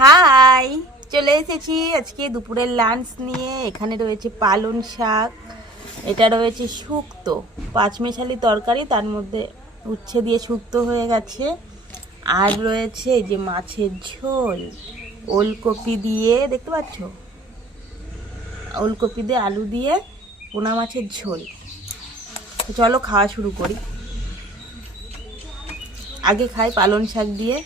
High, চলে এসেছি। আজকে দুপুরের লাঞ্চ নিয়ে। এখানে রয়েছে পালন শাক, এটা রয়েছে শুক্তো, পাঁচমেশালি তরকারি, তার মধ্যে উচ্ছে দিয়ে শুক্তো হয়ে গেছে। আর রয়েছে যে মাছের ঝোল, ওলকপি দিয়ে, দেখতে পাচ্ছ? ওলকপি দিয়ে আলু দিয়ে পোনা মাছের ঝোল। চলো খাওয়া শুরু করি। আগে খাই পালন শাক দিয়ে।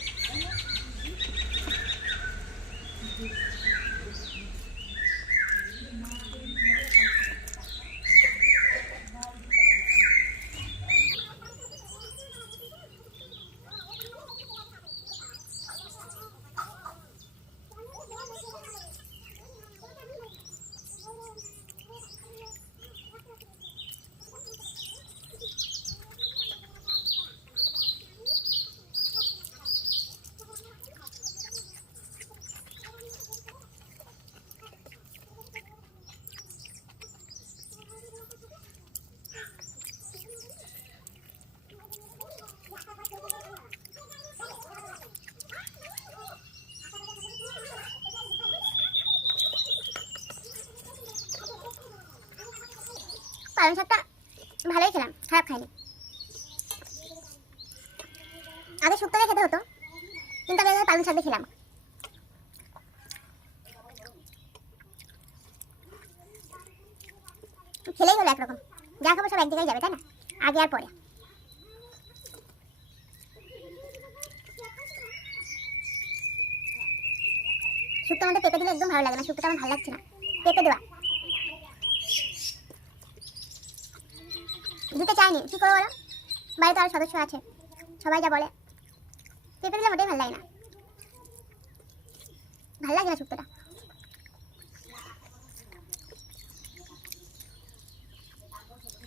পালং শাকটা ভালোই খেলাম, খারাপ খাইনি। আগে শুক্তো দিয়ে খেতে হতো, কিন্তু আমি পালং শাক দিয়ে খেলাম। খেলেই হলো একরকম, যা খাব সব এক জায়গায় যাবে, তাই না? আগে আর পরে। শুক্তো মধ্যে পেঁপে দিলে একদম ভালো লাগে না, শুক্তোটা আমার ভালো লাগছে না। পেঁপে দেওয়া। দিতে চাইনি কি করব বলো? বাড়িতে আরও সদস্য আছে, সবাই যা বলে। পেঁপে দিলে মোটেই ভালো লাগে না। ভালো লাগে না শুক্তোটা।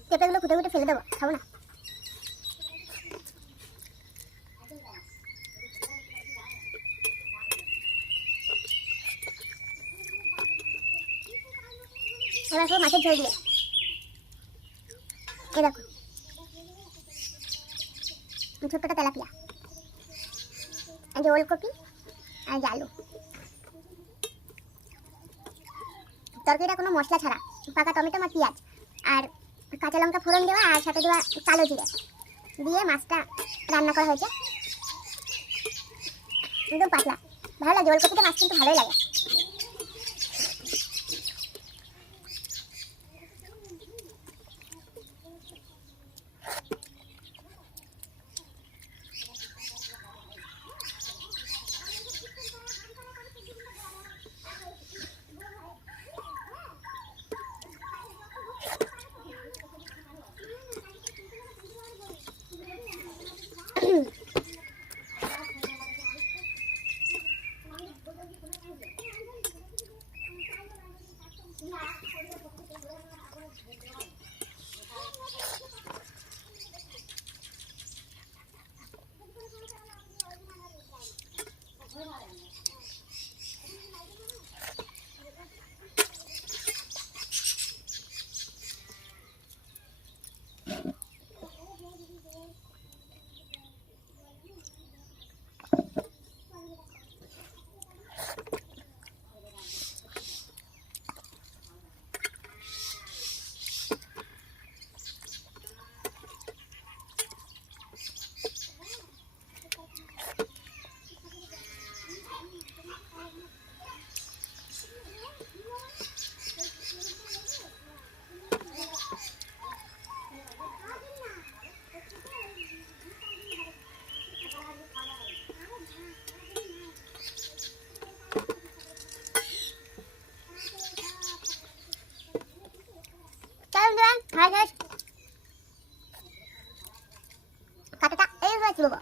পেঁপেগুলো কুটে কুটে ফেলে দেবো, খাব না। এবার সব মাছের ঝোল দিয়ে। এই দেখো। ছোট্টটা তেলাপিয়া। এই যে ওলকপি আর যে আলু। তরকারিটা কোনো মশলা ছাড়া। পাকা টমেটো আর পেঁয়াজ। আর কাঁচা লঙ্কা ফোড়ন দেওয়া আর সাথে দেওয়া কালো জিরে। দিয়ে মাছটা রান্না করা হয়েছে। একদম পাতলা। ভালো লাগে ওলকপিটা মাছ কিন্তু ভালোই লাগে। 你拿，我 kalau udah berputar. হাই কাটাটা এই হয়েছিল গো